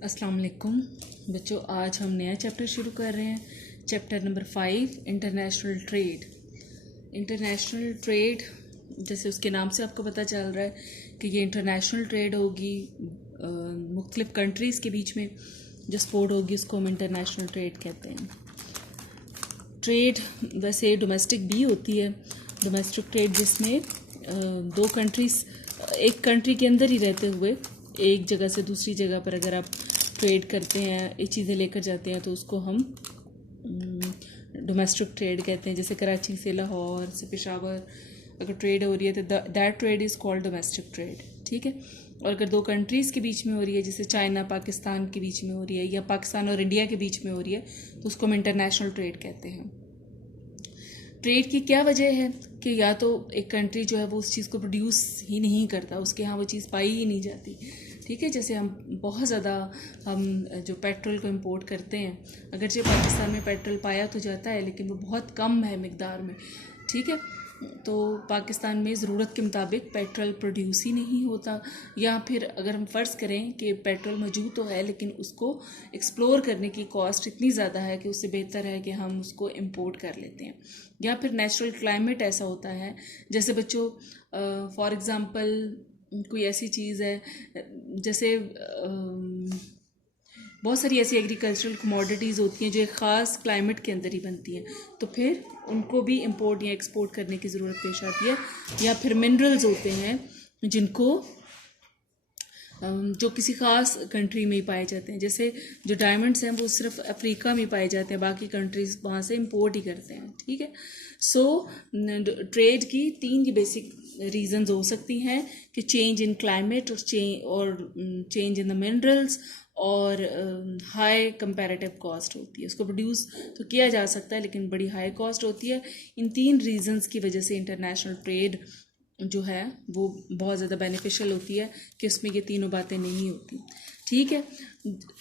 अस्सलाम वालेकुम बच्चों, आज हम नया चैप्टर शुरू कर रहे हैं। Chapter number 5, international trade. International trade जैसे उसके नाम से आपको पता चल रहा है कि ये इंटरनेशनल ट्रेड होगी, मुख्तलिफ कंट्रीज़ के बीच में जो स्पोर्ट होगी उसको हम इंटरनेशनल ट्रेड कहते हैं। ट्रेड वैसे डोमेस्टिक भी होती है, डोमेस्टिक ट्रेड जिसमें दो कंट्रीज़ एक कंट्री के अंदर ही रहते हुए एक जगह से दूसरी जगह पर अगर आप ट्रेड करते हैं, ये चीज़ें लेकर जाते हैं तो उसको हम डोमेस्टिक ट्रेड कहते हैं। जैसे कराची से लाहौर से पेशावर अगर ट्रेड हो रही है तो that trade is called domestic trade, ठीक है। और अगर दो कंट्रीज़ के बीच में हो रही है, जैसे चाइना पाकिस्तान के बीच में हो रही है या पाकिस्तान और इंडिया के बीच में हो रही है, तो उसको हम इंटरनेशनल ट्रेड कहते हैं। ट्रेड की क्या वजह है कि या तो एक कंट्री जो है वो उस चीज़ को प्रोड्यूस ही नहीं करता, उसके यहाँ वो चीज़ पाई ही नहीं जाती, ठीक है। जैसे हम बहुत ज़्यादा हम जो पेट्रोल को इंपोर्ट करते हैं, अगरचे पाकिस्तान में पेट्रोल पाया तो जाता है लेकिन वो बहुत कम है मिकदार में, ठीक है। तो पाकिस्तान में ज़रूरत के मुताबिक पेट्रोल प्रोड्यूस ही नहीं होता, या फिर अगर हम फ़र्ज़ करें कि पेट्रोल मौजूद तो है लेकिन उसको एक्सप्लोर करने की कॉस्ट इतनी ज़्यादा है कि उससे बेहतर है कि हम उसको इंपोर्ट कर लेते हैं। या फिर नेचुरल क्लाइमेट ऐसा होता है, जैसे बच्चों फॉर एग्ज़ाम्पल कोई ऐसी चीज़ है, जैसे बहुत सारी ऐसी एग्रीकल्चरल कमोडिटीज़ होती हैं जो एक ख़ास क्लाइमेट के अंदर ही बनती हैं, तो फिर उनको भी इंपोर्ट या एक्सपोर्ट करने की ज़रूरत पेश आती है। या फिर मिनरल्स होते हैं जिनको जो किसी ख़ास कंट्री में ही पाए जाते हैं, जैसे जो डायमंड्स हैं वो सिर्फ अफ्रीका में पाए जाते हैं, बाकी कंट्रीज़ वहाँ से इंपोर्ट ही करते हैं, ठीक है। सो ट्रेड की तीन बेसिक रीजंस हो सकती हैं कि चेंज इन क्लाइमेट और चेंज इन द मिनरल्स और हाई कंपैरेटिव कॉस्ट होती है। उसको प्रोड्यूस तो किया जा सकता है लेकिन बड़ी हाई कॉस्ट होती है। इन तीन रीजंस की वजह से इंटरनेशनल ट्रेड जो है वो बहुत ज़्यादा बेनिफिशियल होती है कि उसमें ये तीनों बातें नहीं होती, ठीक है।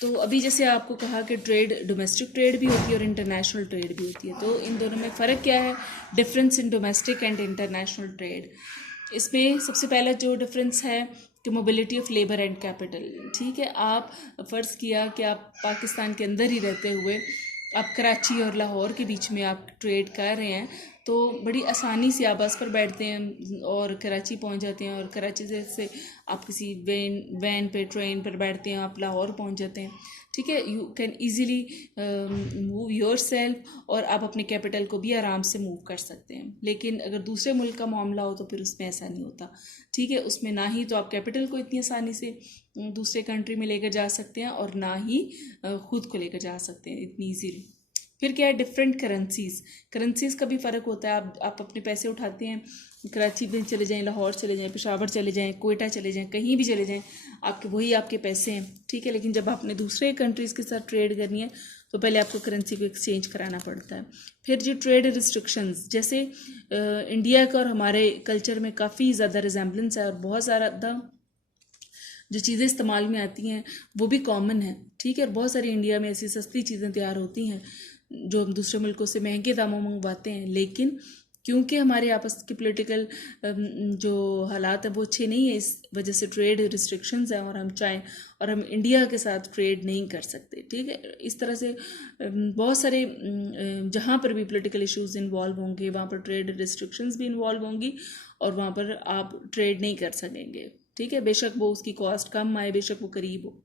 तो अभी जैसे आपको कहा कि ट्रेड डोमेस्टिक ट्रेड भी होती है और इंटरनेशनल ट्रेड भी होती है, तो इन दोनों में फ़र्क क्या है? Difference in domestic and international trade. इसमें सबसे पहला जो डिफरेंस है कि mobility of labour and capital, ठीक है। आप फ़र्ज़ किया कि आप पाकिस्तान के अंदर ही रहते हुए आप कराची और लाहौर के बीच में आप ट्रेड कर रहे हैं, तो बड़ी आसानी से आप बस पर बैठते हैं और कराची पहुंच जाते हैं, और कराची से आप किसी वैन पे ट्रेन पर बैठते हैं, आप लाहौर पहुंच जाते हैं, ठीक है। You can easily move your self और आप अपने कैपिटल को भी आराम से मूव कर सकते हैं। लेकिन अगर दूसरे मुल्क का मामला हो तो फिर उसमें ऐसा नहीं होता, ठीक है। उसमें ना ही तो आप कैपिटल को इतनी आसानी से दूसरे कंट्री में लेकर जा सकते हैं और ना ही ख़ुद को लेकर जा सकते हैं इतनी ईजीली। फिर क्या है? डिफरेंट करेंसीज़ का भी फ़र्क होता है। आप अपने पैसे उठाते हैं, कराची में चले जाएं, लाहौर चले जाएं, पेशावर चले जाएं, कोयटा चले जाएं, कहीं भी चले जाएं, वही आपके पैसे हैं, ठीक है। लेकिन जब आपने दूसरे कंट्रीज़ के साथ ट्रेड करनी है तो पहले आपको करेंसी को एक्सचेंज कराना पड़ता है। फिर जो ट्रेड रिस्ट्रिक्शंस, जैसे इंडिया का और हमारे कल्चर में काफ़ी ज़्यादा रिजेम्बलेंस है और बहुत ज़्यादा जो चीज़ें इस्तेमाल में आती हैं वो भी कॉमन है, ठीक है। और बहुत सारी इंडिया में ऐसी सस्ती चीज़ें तैयार होती हैं जो हम दूसरे मुल्कों से महंगे दामों मंगवाते हैं, लेकिन क्योंकि हमारे आपस के पॉलिटिकल जो हालात है वो अच्छे नहीं है, इस वजह से ट्रेड रिस्ट्रिक्शंस हैं और हम चाहें और हम इंडिया के साथ ट्रेड नहीं कर सकते, ठीक है। इस तरह से बहुत सारे जहाँ पर भी पॉलिटिकल इश्यूज इन्वॉल्व होंगे वहाँ पर ट्रेड रिस्ट्रिक्शंस भी इन्वॉल्व होंगी और वहाँ पर आप ट्रेड नहीं कर सकेंगे, ठीक है। बेशक वो उसकी कॉस्ट कम आए, बेशक वो करीब हो।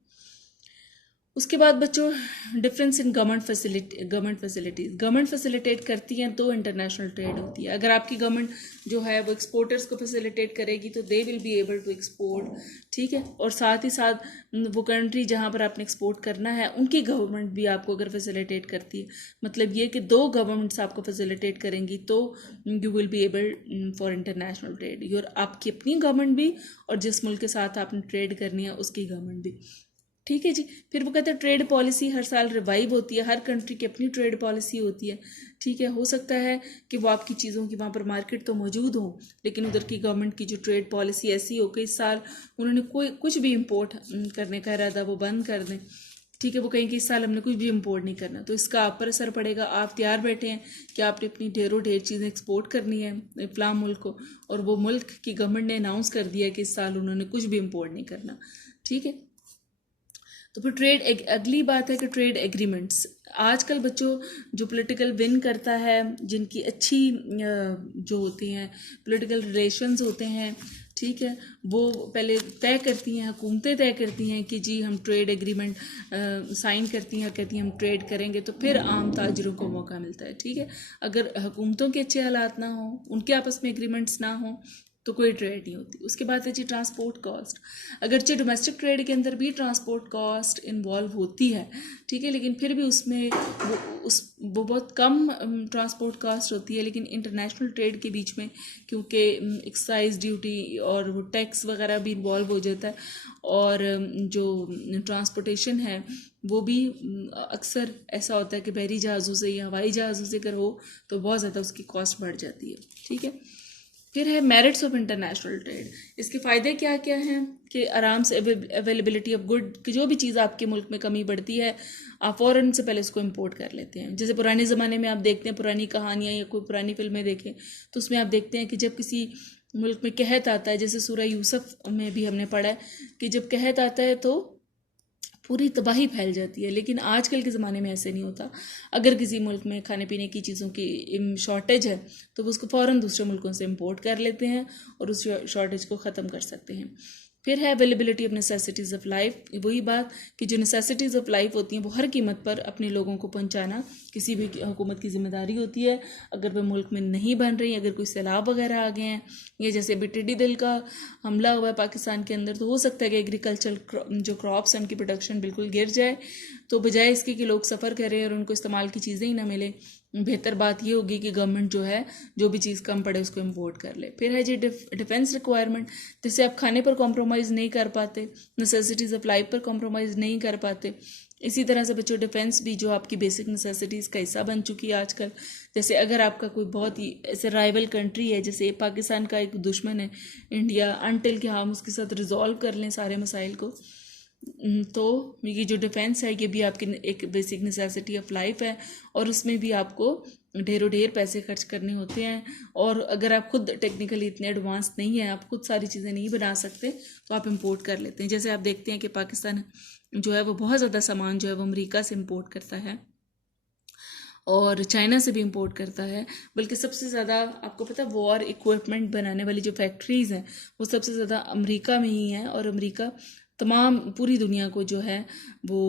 उसके बाद बच्चों difference in government facilities. Government facilitate करती हैं तो इंटरनेशनल ट्रेड होती है। अगर आपकी गवर्नमेंट जो है वो एक्सपोर्टर्स को फैसिलिटेट करेगी तो they will be able to export, ठीक है। और साथ ही साथ वो कंट्री जहाँ पर आपने एक्सपोर्ट करना है उनकी गवर्नमेंट भी आपको अगर फैसिलिटेट करती है, मतलब ये कि दो गवर्नमेंट्स आपको फैसिलिटेट करेंगी तो you will be able for international trade. Your आपकी अपनी गवर्नमेंट भी और जिस मुल्क के साथ आपने ट्रेड करनी है उसकी गवर्नमेंट भी, ठीक है जी। फिर वो कहते हैं ट्रेड पॉलिसी हर साल रिवाइव होती है, हर कंट्री की अपनी ट्रेड पॉलिसी होती है, ठीक है। हो सकता है कि वो आपकी चीज़ों की वहाँ पर मार्केट तो मौजूद हो लेकिन उधर की गवर्नमेंट की जो ट्रेड पॉलिसी ऐसी हो कि इस साल उन्होंने कुछ भी इम्पोर्ट करने का इरादा वो बंद कर दें, ठीक है। वो कहें कि इस साल हमने कुछ भी इम्पोर्ट नहीं करना, तो इसका आप पर असर पड़ेगा। आप तैयार बैठे हैं कि आपने अपनी ढेर चीज़ें एक्सपोर्ट करनी है फलां मुल्क को, और वो मुल्क की गवर्नमेंट ने अनाउंस कर दिया कि इस साल उन्होंने कुछ भी इम्पोर्ट नहीं करना, ठीक है। तो फिर अगली बात है कि ट्रेड एग्रीमेंट्स। आजकल बच्चों जो पॉलिटिकल विन करता है, जिनकी अच्छी जो होती हैं पॉलिटिकल रिलेशंस होते हैं, ठीक है, वो पहले तय करती हैं, हुकूमतें तय करती हैं कि जी हम ट्रेड एग्रीमेंट साइन करती हैं और कहती हैं हम ट्रेड करेंगे, तो फिर आम ताजरों को मौका मिलता है। ठीक है, अगर हुकूमतों के अच्छे हालात ना हो, उनके आपस में एग्रीमेंट्स ना हो, तो कोई ट्रेड नहीं होती। उसके बाद है जी ट्रांसपोर्ट कॉस्ट। अगरचे डोमेस्टिक ट्रेड के अंदर भी ट्रांसपोर्ट कॉस्ट इन्वॉल्व होती है, ठीक है, लेकिन फिर भी उसमें वो बहुत कम ट्रांसपोर्ट कॉस्ट होती है। लेकिन इंटरनेशनल ट्रेड के बीच में क्योंकि एक्साइज ड्यूटी और वो टैक्स वगैरह भी इन्वॉल्व हो जाता है, और जो ट्रांसपोर्टेशन है वो भी अक्सर ऐसा होता है कि बहरी जहाज़ों से या हवाई जहाज़ों से अगर हो तो बहुत ज़्यादा उसकी कॉस्ट बढ़ जाती है। ठीक है, फिर है मेरिट्स ऑफ इंटरनेशनल ट्रेड। इसके फ़ायदे क्या क्या हैं कि आराम से अवेलेबिलिटी ऑफ गुड, कि जो भी चीज़ आपके मुल्क में कमी बढ़ती है आप फ़ौरन से पहले उसको इंपोर्ट कर लेते हैं। जैसे पुराने ज़माने में आप देखते हैं, पुरानी कहानियाँ या कोई पुरानी फिल्में देखें तो उसमें आप देखते हैं कि जब किसी मुल्क में कहत आता है, जैसे सूरह यूसुफ में भी हमने पढ़ा है कि जब कहत आता है तो पूरी तबाही फैल जाती है। लेकिन आजकल के ज़माने में ऐसे नहीं होता। अगर किसी मुल्क में खाने पीने की चीज़ों की शॉर्टेज है तो वो उसको फ़ौरन दूसरे मुल्कों से इंपोर्ट कर लेते हैं और उस शॉर्टेज को ख़त्म कर सकते हैं। फिर है availability of necessities of life. वही बात कि जो नेसेसिटीज़ ऑफ लाइफ होती हैं वो हर कीमत पर अपने लोगों को पहुंचाना किसी भी हुकूमत की जिम्मेदारी होती है। अगर वह मुल्क में नहीं बन रही, अगर कोई सैलाब वगैरह आ गए हैं, या जैसे अभी टिड्डी दल का हमला हुआ है पाकिस्तान के अंदर, तो हो सकता है कि एग्रीकल्चर जो क्रॉप्स हैं उनकी प्रोडक्शन बिल्कुल गिर जाए। तो बजाय इसके कि लोग सफ़र करें और उनको इस्तेमाल की चीज़ें ही ना मिले, बेहतर बात ये होगी कि गवर्नमेंट जो है जो भी चीज़ कम पड़े उसको इम्पोर्ट कर ले। फिर है जी डिफेंस रिक्वायरमेंट। जैसे आप खाने पर कॉम्प्रोमाइज़ नहीं कर पाते, नेसेसिटीज़ ऑफ लाइफ पर कॉम्प्रोमाइज़ नहीं कर पाते, इसी तरह से बच्चों डिफेंस भी जो आपकी बेसिक नेसेसिटीज़ का हिस्सा बन चुकी है आजकल। जैसे अगर आपका कोई बहुत ही ऐसे राइवल कंट्री है, जैसे पाकिस्तान का एक दुश्मन है इंडिया, अनटिल कि हम उसके साथ रिजॉल्व कर लें सारे मसाइल को, तो ये जो डिफेंस है ये भी आपकी एक बेसिक नेसेसिटी ऑफ लाइफ है, और उसमें भी आपको ढेरों ढेर पैसे खर्च करने होते हैं। और अगर आप खुद टेक्निकली इतने एडवांस नहीं हैं, आप खुद सारी चीज़ें नहीं बना सकते, तो आप इंपोर्ट कर लेते हैं। जैसे आप देखते हैं कि पाकिस्तान जो है वो बहुत ज़्यादा सामान जो है वो अमेरिका से इंपोर्ट करता है और चाइना से भी इंपोर्ट करता है। बल्कि सबसे ज़्यादा आपको पता है वॉर इक्विपमेंट बनाने वाली जो फैक्ट्रीज़ हैं वो सबसे ज़्यादा अमेरिका में ही हैं, और अमेरिका तमाम पूरी दुनिया को जो है वो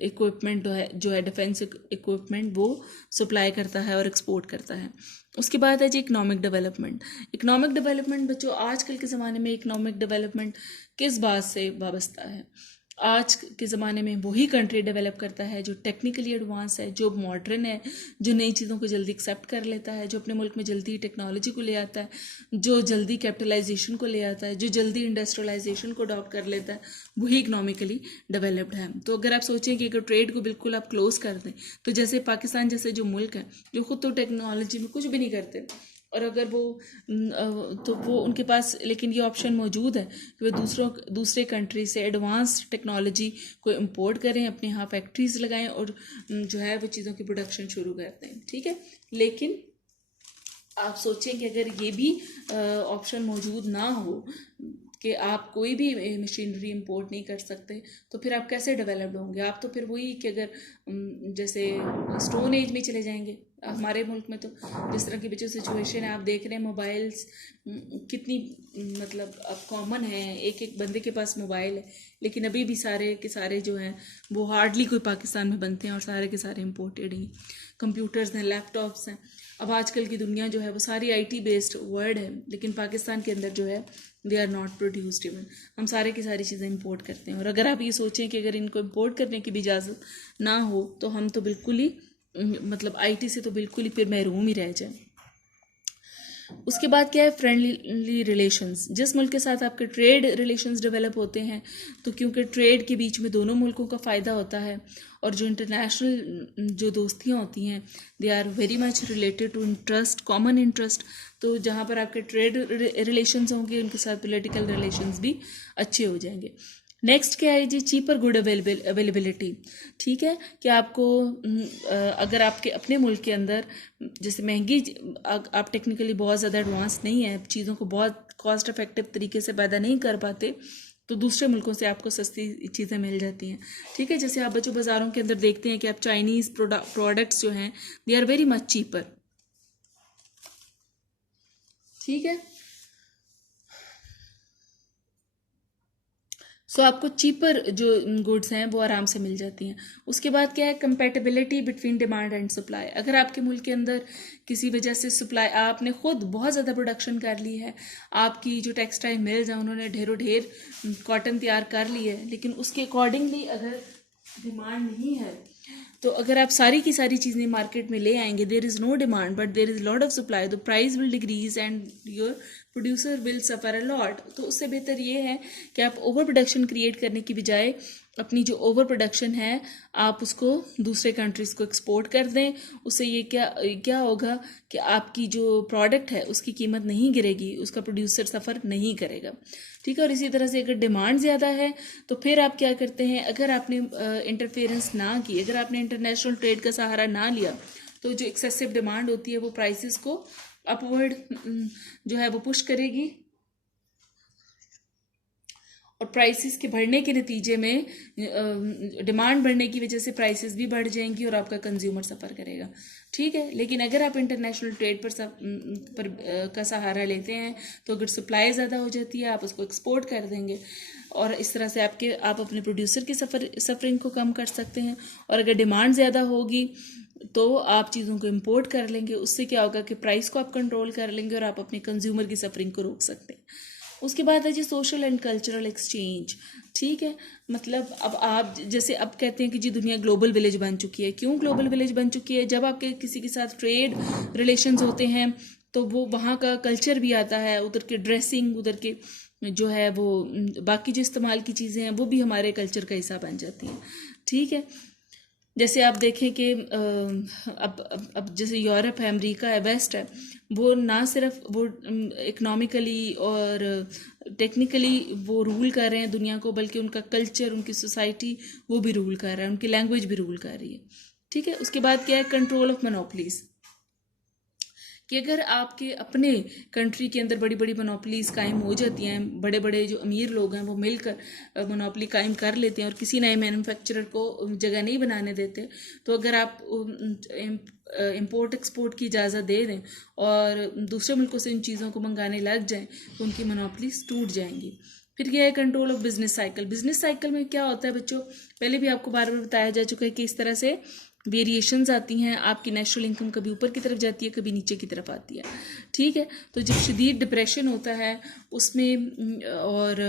इक्विपमेंट जो है डिफेंस इक्विपमेंट वो सप्लाई करता है और एक्सपोर्ट करता है। उसके बाद है जी इकोनॉमिक डेवलपमेंट। इकोनॉमिक डेवलपमेंट बच्चों आजकल के ज़माने में इकोनॉमिक डेवलपमेंट किस बात से वाबस्ता है? आज के ज़माने में वही कंट्री डेवलप करता है जो टेक्निकली एडवांस है, जो मॉडर्न है, जो नई चीज़ों को जल्दी एक्सेप्ट कर लेता है, जो अपने मुल्क में जल्दी टेक्नोलॉजी को ले आता है, जो जल्दी कैपिटलाइजेशन को ले आता है, जो जल्दी इंडस्ट्रियलाइजेशन को अडॉप्ट कर लेता है, वही इकोनॉमिकली डेवलप्ड है। तो अगर आप सोचें कि अगर ट्रेड को बिल्कुल आप क्लोज कर दें, तो जैसे पाकिस्तान जैसे जो मुल्क है जो खुद तो टेक्नोलॉजी में कुछ भी नहीं करते, और अगर वो तो वो उनके पास लेकिन ये ऑप्शन मौजूद है कि वो दूसरे कंट्री से एडवांस टेक्नोलॉजी को इंपोर्ट करें, अपने यहाँ फैक्ट्रीज लगाएं और जो है वो चीज़ों की प्रोडक्शन शुरू करते हैं। ठीक है, लेकिन आप सोचें कि अगर ये भी ऑप्शन मौजूद ना हो कि आप कोई भी मशीनरी इंपोर्ट नहीं कर सकते, तो फिर आप कैसे डेवलप्ड होंगे? आप तो फिर वही कि अगर जैसे स्टोन एज में चले जाएंगे। हमारे मुल्क में तो जिस तरह की बच्चों सिचुएशन है आप देख रहे हैं, मोबाइल्स कितनी मतलब अब कॉमन है, एक एक बंदे के पास मोबाइल है, लेकिन अभी भी सारे के सारे जो हैं वो हार्डली कोई पाकिस्तान में बनते हैं और सारे के सारे इम्पोर्टेड ही। कंप्यूटर्स हैं, लैपटॉप्स हैं। अब आजकल की दुनिया जो है वो सारी IT बेस्ड वर्ल्ड है, लेकिन पाकिस्तान के अंदर जो है they are not produced even. हम सारे की सारी चीज़ें इंपोर्ट करते हैं, और अगर आप ये सोचें कि अगर इनको इंपोर्ट करने की भी इजाज़त ना हो तो हम तो बिल्कुल ही मतलब IT से तो बिल्कुल ही फिर महरूम ही रह जाए। उसके बाद क्या है फ्रेंडली रिलेशंस। जिस मुल्क के साथ आपके ट्रेड रिलेशंस डेवलप होते हैं, तो क्योंकि ट्रेड के बीच में दोनों मुल्कों का फ़ायदा होता है, और जो इंटरनेशनल जो दोस्तियाँ होती हैं they are very much related to interest, common interest. तो जहाँ पर आपके ट्रेड रिलेशंस होंगे उनके साथ पॉलिटिकल रिलेशंस भी अच्छे हो जाएंगे। नेक्स्ट क्या है जी, चीपर गुड अवेलेबिलिटी। ठीक है, कि आपको अगर आपके अपने मुल्क के अंदर जैसे महंगी आप टेक्निकली बहुत ज़्यादा एडवांस नहीं है, चीज़ों को बहुत कॉस्ट इफेक्टिव तरीके से पैदा नहीं कर पाते, तो दूसरे मुल्कों से आपको सस्ती चीज़ें मिल जाती हैं। ठीक है, जैसे आप बच्चों बाज़ारों के अंदर देखते हैं कि आप चाइनीज़ प्रोडक्ट्स जो हैं they are very much cheaper. ठीक है, सो आपको चीपर जो गुड्स हैं वो आराम से मिल जाती हैं। उसके बाद क्या है, compatibility between demand and supply. अगर आपके मुल्क के अंदर किसी वजह से सप्लाई, आपने खुद बहुत ज़्यादा प्रोडक्शन कर ली है, आपकी जो टेक्सटाइल मिल्स हैं उन्होंने ढेरों ढेर कॉटन तैयार कर ली है, लेकिन उसके अकॉर्डिंगली अगर डिमांड नहीं है, तो अगर आप सारी की सारी चीज़ें मार्केट में ले आएंगे, there is no demand but there is lot of supply, the price will decrease and your producer will suffer a lot. तो उससे बेहतर ये है कि आप ओवर प्रोडक्शन क्रिएट करने की बजाय अपनी जो ओवर प्रोडक्शन है आप उसको दूसरे कंट्रीज़ को एक्सपोर्ट कर दें। उससे ये क्या होगा कि आपकी जो प्रोडक्ट है उसकी कीमत नहीं गिरेगी, उसका प्रोड्यूसर सफ़र नहीं करेगा। ठीक है, और इसी तरह से अगर डिमांड ज़्यादा है तो फिर आप क्या करते हैं, अगर आपने इंटरफेरेंस ना की, अगर आपने इंटरनेशनल ट्रेड का सहारा ना लिया, तो जो एक्सेसिव डिमांड होती है वो प्राइसेस को अपवर्ड जो है वो पुश करेगी, और प्राइसेस के बढ़ने के नतीजे में डिमांड बढ़ने की वजह से प्राइसेस भी बढ़ जाएंगी और आपका कंज्यूमर सफ़र करेगा। ठीक है, लेकिन अगर आप इंटरनेशनल ट्रेड का सहारा लेते हैं तो अगर सप्लाई ज़्यादा हो जाती है आप उसको एक्सपोर्ट कर देंगे, और इस तरह से आप अपने प्रोड्यूसर की सफरिंग को कम कर सकते हैं। और अगर डिमांड ज़्यादा होगी तो आप चीज़ों को इंपोर्ट कर लेंगे, उससे क्या होगा कि प्राइस को आप कंट्रोल कर लेंगे और आप अपने कंज्यूमर की सफरिंग को रोक सकते हैं। उसके बाद है जी सोशल एंड कल्चरल एक्सचेंज। ठीक है, मतलब अब आप जैसे अब कहते हैं कि जी दुनिया ग्लोबल विलेज बन चुकी है। क्यों ग्लोबल विलेज बन चुकी है? जब आपके किसी के साथ ट्रेड रिलेशंस होते हैं तो वो वहाँ का कल्चर भी आता है, उधर के ड्रेसिंग, उधर के जो है वो बाकी जो इस्तेमाल की चीज़ें हैं वो भी हमारे कल्चर का हिस्सा बन जाती हैं। ठीक है, जैसे आप देखें कि अब जैसे यूरोप है, अमेरिका है, वेस्ट है, वो ना सिर्फ वो इकोनॉमिकली और टेक्निकली वो रूल कर रहे हैं दुनिया को, बल्कि उनका कल्चर, उनकी सोसाइटी वो भी रूल कर रहा है, उनकी लैंग्वेज भी रूल कर रही है। ठीक है, उसके बाद क्या है, कंट्रोल ऑफ मोनोपलीज, कि अगर आपके अपने कंट्री के अंदर बड़ी बड़ी मोनोपलीज कायम हो जाती हैं, बड़े बड़े जो अमीर लोग हैं वो मिलकर मोनोपली कायम कर लेते हैं और किसी नए मैन्युफैक्चरर को जगह नहीं बनाने देते, तो अगर आप इंपोर्ट एक्सपोर्ट की इजाज़त दे दें और दूसरे मुल्कों से इन चीज़ों को मंगाने लग जाएं तो उनकी मोनोपलीज टूट जाएंगी। फिर क्या है, control of business cycle. Business cycle में क्या होता है बच्चों, पहले भी आपको बार बार बताया जा चुका है कि इस तरह से वेरिएशंस आती हैं, आपकी नेशनल इनकम कभी ऊपर की तरफ जाती है, कभी नीचे की तरफ आती है। ठीक है, तो जब शदीद डिप्रेशन होता है उसमें, और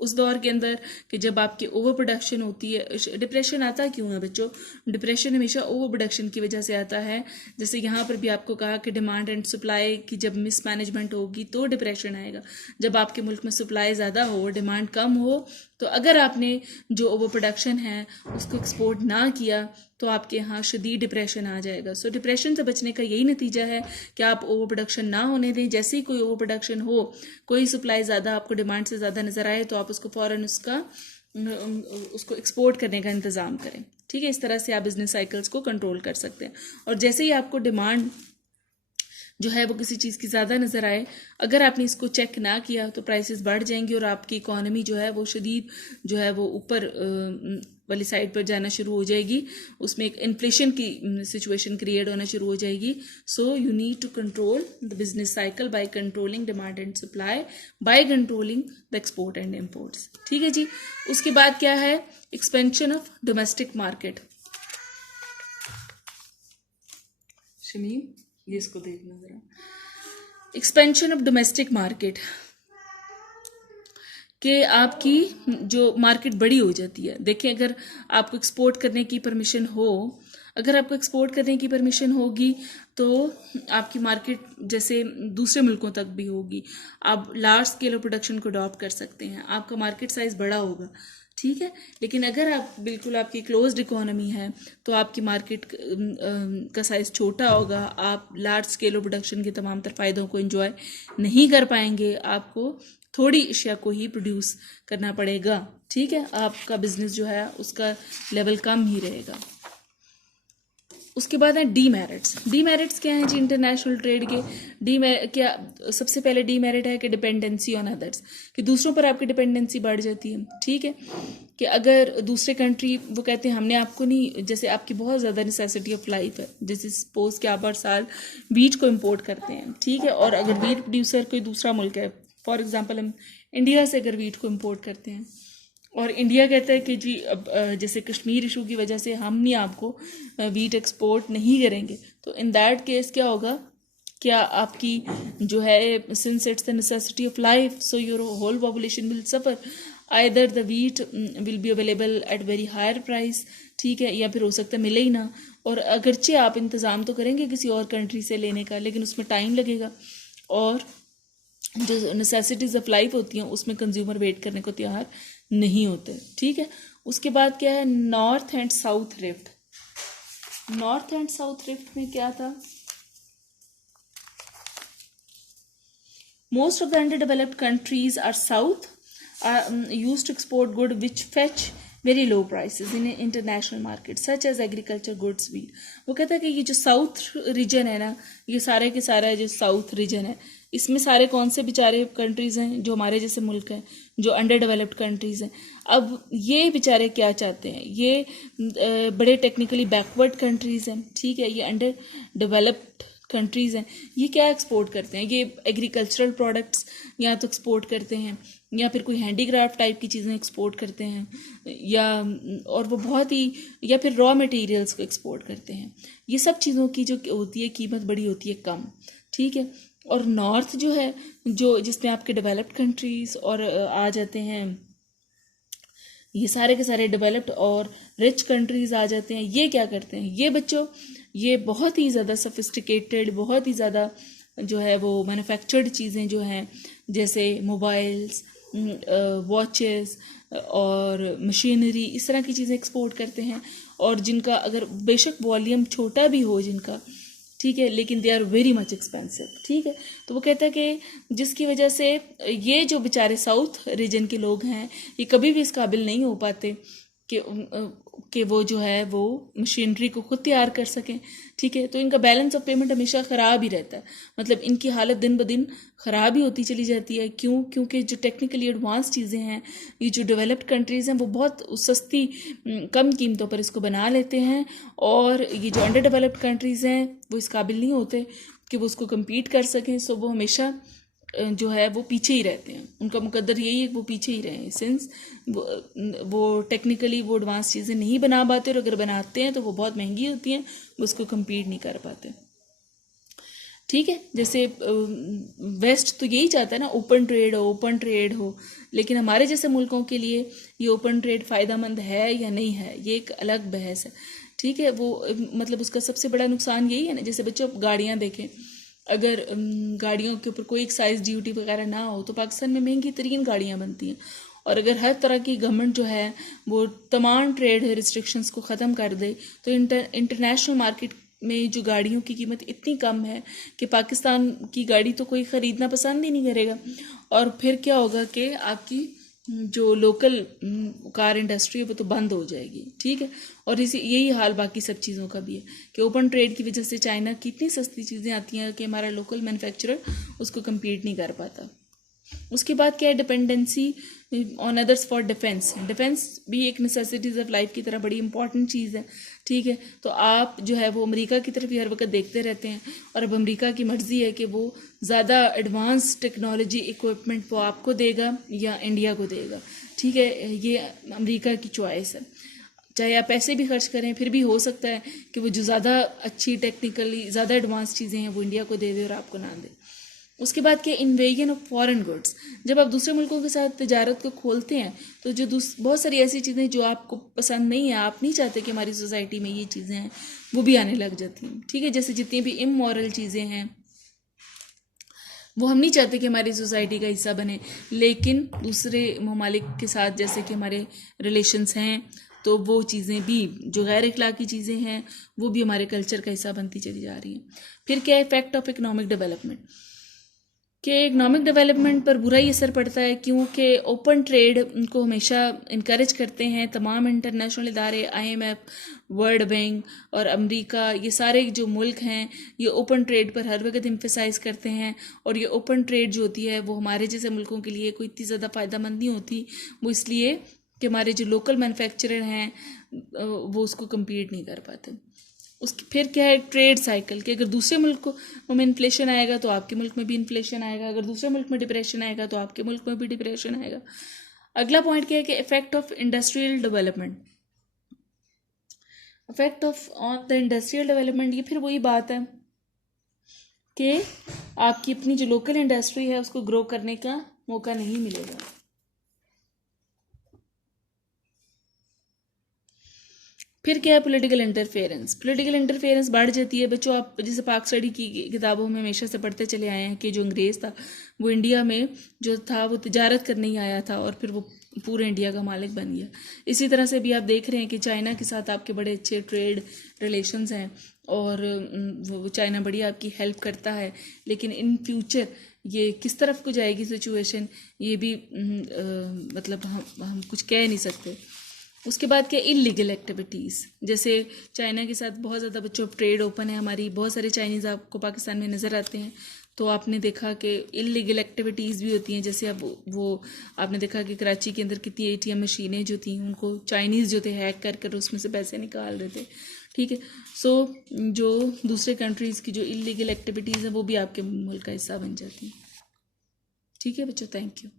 उस दौर के अंदर कि जब आपकी ओवर प्रोडक्शन होती है, डिप्रेशन आता क्यों है बच्चों? डिप्रेशन हमेशा ओवर प्रोडक्शन की वजह से आता है। जैसे यहाँ पर भी आपको कहा कि डिमांड एंड सप्लाई की जब मिसमैनेजमेंट होगी तो डिप्रेशन आएगा। जब आपके मुल्क में सप्लाई ज़्यादा हो, डिमांड कम हो, तो अगर आपने जो ओवर प्रोडक्शन है उसको एक्सपोर्ट ना किया तो आपके यहाँ शदीद डिप्रेशन आ जाएगा। सो डिप्रेशन से बचने का यही नतीजा है कि आप ओवर प्रोडक्शन ना होने दें। जैसे ही कोई ओवर प्रोडक्शन हो, कोई सप्लाई ज़्यादा आपको डिमांड से ज़्यादा नज़र आए, तो आप उसको फ़ौरन उसको एक्सपोर्ट करने का इंतज़ाम करें। ठीक है, इस तरह से आप बिजनेस साइकिल्स को कंट्रोल कर सकते हैं। और जैसे ही आपको डिमांड जो है वो किसी चीज़ की ज़्यादा नज़र आए, अगर आपने इसको चेक ना किया तो प्राइसेस बढ़ जाएंगी और आपकी इकॉनमी जो है वो शदीद जो है वो ऊपर वाली साइड पर जाना शुरू हो जाएगी, उसमें एक इन्फ्लेशन की सिचुएशन क्रिएट होना शुरू हो जाएगी। So you need to control the business cycle by controlling demand and supply, by controlling the export and imports. ठीक है जी, उसके बाद क्या है, expansion of domestic market. Shamim ये इसको देखना जरा, एक्सपेंशन ऑफ डोमेस्टिक मार्केट, कि आपकी जो मार्केट बड़ी हो जाती है। देखिए, अगर आपको एक्सपोर्ट करने की परमिशन हो, अगर आपको एक्सपोर्ट करने की परमिशन होगी तो आपकी मार्केट जैसे दूसरे मुल्कों तक भी होगी, आप लार्ज स्केल ऑफ प्रोडक्शन को अडॉप्ट कर सकते हैं, आपका मार्केट साइज़ बड़ा होगा। ठीक है, लेकिन अगर आप बिल्कुल आपकी क्लोज्ड इकोनॉमी है तो आपकी मार्केट का साइज़ छोटा होगा, आप लार्ज स्केल ऑफ प्रोडक्शन के तमाम तर फ़ायदों को एंजॉय नहीं कर पाएंगे, आपको थोड़ी अशिया को ही प्रोड्यूस करना पड़ेगा। ठीक है, आपका बिजनेस जो है उसका लेवल कम ही रहेगा। उसके बाद है डीमेरिट्स। डीमेरिट्स क्या है जी इंटरनेशनल ट्रेड के? क्या सबसे पहले डीमेरिट है कि डिपेंडेंसी ऑन अदर्स, कि दूसरों पर आपकी डिपेंडेंसी बढ़ जाती है, ठीक है, कि अगर दूसरे कंट्री वो कहते हैं हमने आपको नहीं, जैसे आपकी बहुत ज़्यादा नेसेसिटी ऑफ लाइफ है, जैसे सपोज कि आप हर साल वीट को इम्पोर्ट करते हैं, ठीक है, और अगर वीट प्रोड्यूसर कोई दूसरा मुल्क है, फॉर एग्जाम्पल हम इंडिया से अगर वीट को इम्पोर्ट करते हैं और इंडिया कहता है कि जी अब जैसे कश्मीर इशू की वजह से हम नहीं आपको वीट एक्सपोर्ट नहीं करेंगे, तो इन दैट केस क्या होगा, क्या आपकी जो है since it's the necessity of life so your whole population will suffer, either the wheat will be available at very higher price, ठीक है, या फिर हो सकता है मिले ही ना, और अगरचे आप इंतज़ाम तो करेंगे किसी और कंट्री से लेने का, लेकिन उसमें टाइम लगेगा और जो नेसेसिटीज़ ऑफ लाइफ होती हैं उसमें कंज्यूमर वेट करने को तैयार नहीं होते, ठीक है। उसके बाद क्या है, north and south rift. North and south rift में क्या था, most of the under developed countries are south used to export good which fetch very low prices in international market such as agriculture goods wheat. वो कहता है कि ये जो south region है ना, ये सारे के सारा जो साउथ रीजन है, इसमें सारे कौन से बेचारे कंट्रीज़ हैं जो हमारे जैसे मुल्क हैं, जो अंडर डेवलप्ड कंट्रीज़ हैं। अब ये बेचारे क्या चाहते हैं, ये बड़े टेक्निकली बैकवर्ड कंट्रीज़ हैं, ठीक है, ये अंडर डेवलप्ड कंट्रीज़ हैं, ये क्या एक्सपोर्ट करते हैं, ये एग्रीकल्चरल प्रोडक्ट्स या तो एक्सपोर्ट करते हैं या फिर कोई हैंडीक्राफ्ट टाइप की चीज़ें एक्सपोर्ट करते हैं, या और वो बहुत ही, या फिर रॉ मटेरियल्स को एक्सपोर्ट करते हैं। ये सब चीज़ों की जो होती है कीमत बड़ी होती है कम, ठीक है। और नॉर्थ जो है, जो जिसमें आपके डेवलप्ड कंट्रीज़ और आ जाते हैं, ये सारे के सारे डेवलप्ड और रिच कंट्रीज़ आ जाते हैं। ये क्या करते हैं, ये बच्चों ये बहुत ही ज़्यादा सफिस्टिकेटेड, बहुत ही ज़्यादा जो है वो मैन्युफैक्चर्ड चीज़ें जो हैं, जैसे मोबाइल्स, वॉचेस और मशीनरी, इस तरह की चीज़ें एक्सपोर्ट करते हैं, और जिनका अगर बेशक वॉल्यूम छोटा भी हो जिनका, ठीक है, लेकिन they are very much expensive, ठीक है। तो वो कहता है कि जिसकी वजह से ये जो बेचारे साउथ रीजन के लोग हैं ये कभी भी इस काबिल नहीं हो पाते कि वो जो है वो मशीनरी को खुद तैयार कर सकें, ठीक है। तो इनका बैलेंस ऑफ पेमेंट हमेशा ख़राब ही रहता है, मतलब इनकी हालत दिन ब दिन ख़राब ही होती चली जाती है। क्यों? क्योंकि जो टेक्निकली एडवांस चीज़ें हैं, ये जो डेवलप्ड कंट्रीज़ हैं वो बहुत सस्ती कम कीमतों पर इसको बना लेते हैं, और ये जो अंडर डेवलप्ड कंट्रीज़ हैं वो इस काबिल नहीं होते कि वो उसको कम्पीट कर सकें। सो वो हमेशा जो है वो पीछे ही रहते हैं, उनका मुकद्दर यही है कि वो पीछे ही रहें, सिंस वो टेक्निकली वो एडवांस चीज़ें नहीं बना पाते, और अगर बनाते हैं तो वो बहुत महंगी होती हैं, वो उसको कम्पीट नहीं कर पाते, ठीक है। जैसे वेस्ट तो यही चाहता है ना, ओपन ट्रेड हो, लेकिन हमारे जैसे मुल्कों के लिए ये ओपन ट्रेड फ़ायदेमंद है या नहीं है, ये एक अलग बहस है, ठीक है। वो मतलब उसका सबसे बड़ा नुकसान यही है ना, जैसे बच्चों गाड़ियाँ देखें, अगर गाड़ियों के ऊपर कोई एक्साइज ड्यूटी वगैरह ना हो तो पाकिस्तान में महंगी तरीन गाड़ियाँ बनती हैं, और अगर हर तरह की गवर्नमेंट जो है वो तमाम ट्रेड रिस्ट्रिक्शंस को ख़त्म कर दे तो इंटरनेशनल मार्केट में जो गाड़ियों की कीमत इतनी कम है कि पाकिस्तान की गाड़ी तो कोई ख़रीदना पसंद ही नहीं करेगा, और फिर क्या होगा कि आपकी जो लोकल कार इंडस्ट्री है वो तो बंद हो जाएगी, ठीक है। और इसी यही हाल बाकी सब चीज़ों का भी है कि ओपन ट्रेड की वजह से चाइना की इतनी सस्ती चीज़ें आती हैं कि हमारा लोकल मैन्युफैक्चरर उसको कम्पीट नहीं कर पाता। उसके बाद क्या है, dependency on others for defence. Defence भी एक नेसेसिटीज़ ऑफ लाइफ की तरह बड़ी इंपॉर्टेंट चीज़ है, ठीक है। तो आप जो है वो अमेरिका की तरफ ही हर वक्त देखते रहते हैं, और अब अमेरिका की मर्ज़ी है कि वो ज़्यादा एडवांस टेक्नोलॉजी इक्विपमेंट वो आपको देगा या इंडिया को देगा, ठीक है। ये अमेरिका की चॉइस है, चाहे आप पैसे भी खर्च करें फिर भी हो सकता है कि वो जो ज़्यादा अच्छी टेक्निकली ज़्यादा एडवांस चीज़ें हैं वो इंडिया को दे दे और आपको ना दे। उसके बाद क्या, इन्वेजन ऑफ फॉरेन गुड्स। जब आप दूसरे मुल्कों के साथ तिजारत को खोलते हैं तो जो बहुत सारी ऐसी चीज़ें जो आपको पसंद नहीं है, आप नहीं चाहते कि हमारी सोसाइटी में ये चीज़ें हैं, वो भी आने लग जाती हैं, ठीक है। जैसे जितनी भी इमोरल चीज़ें हैं वो हम नहीं चाहते कि हमारी सोसाइटी का हिस्सा बने, लेकिन दूसरे ममालिक के साथ जैसे कि हमारे रिलेशंस हैं तो वो चीज़ें भी जो गैर अखलाकी चीज़ें हैं वो भी हमारे कल्चर का हिस्सा बनती चली जा रही हैं। फिर क्या है, इफेक्ट ऑफ इकोनॉमिक डेवलपमेंट। कि इकोनॉमिक डेवलपमेंट पर बुरा ही असर पड़ता है, क्योंकि ओपन ट्रेड उनको हमेशा इनक्रेज करते हैं तमाम इंटरनेशनल इदारे, IMF, वर्ल्ड बैंक और अमेरिका, ये सारे जो मुल्क हैं ये ओपन ट्रेड पर हर वक्त एम्फेसाइज करते हैं। और ये ओपन ट्रेड जो होती है वो हमारे जैसे मुल्कों के लिए कोई इतनी ज़्यादा फ़ायदेमंद नहीं होती, वो इसलिए कि हमारे जो लोकल मैन्युफैक्चरर हैं वो उसको कम्पीट नहीं कर पाते। उसकी फिर क्या है ट्रेड साइकिल, कि अगर दूसरे मुल्क में इन्फ्लेशन आएगा तो आपके मुल्क में भी इन्फ्लेशन आएगा, अगर दूसरे मुल्क में डिप्रेशन आएगा तो आपके मुल्क में भी डिप्रेशन आएगा। अगला पॉइंट क्या है कि effect of industrial development, effect of on the industrial development, ये फिर वही बात है कि आपकी अपनी जो लोकल इंडस्ट्री है उसको ग्रो करने का मौका नहीं मिलेगा। फिर क्या है पॉलिटिकल इंटरफेरेंस, पॉलिटिकल इंटरफेरेंस बढ़ जाती है। बच्चों आप जैसे पाक स्टडी की किताबों में हमेशा से पढ़ते चले आए हैं कि जो अंग्रेज़ था वो इंडिया में जो था वो तिजारत करने ही आया था और फिर वो पूरे इंडिया का मालिक बन गया। इसी तरह से भी आप देख रहे हैं कि चाइना के साथ आपके बड़े अच्छे ट्रेड रिलेशंस हैं और वो चाइना बड़ी आपकी हेल्प करता है, लेकिन इन फ्यूचर ये किस तरफ को जाएगी सिचुएशन ये भी मतलब हम कुछ कह नहीं सकते। उसके बाद क्या इलीगल एक्टिविटीज़, जैसे चाइना के साथ बहुत ज़्यादा बच्चों ट्रेड ओपन है हमारी, बहुत सारे चाइनीज़ आपको पाकिस्तान में नज़र आते हैं, तो आपने देखा कि इलीगल एक्टिविटीज़ भी होती हैं। जैसे अब वो आपने देखा कि कराची के अंदर कितनी ATM मशीनें जो थी उनको चाइनीज़ जो थे हैक कर कर उसमें से पैसे निकाल रहे थे। ठीक है, सो जो दूसरे कंट्रीज़ की जो इलीगल एक्टिविटीज़ हैं वो भी आपके मुल्क का हिस्सा बन जाती हैं। ठीक है बच्चों, थैंक यू।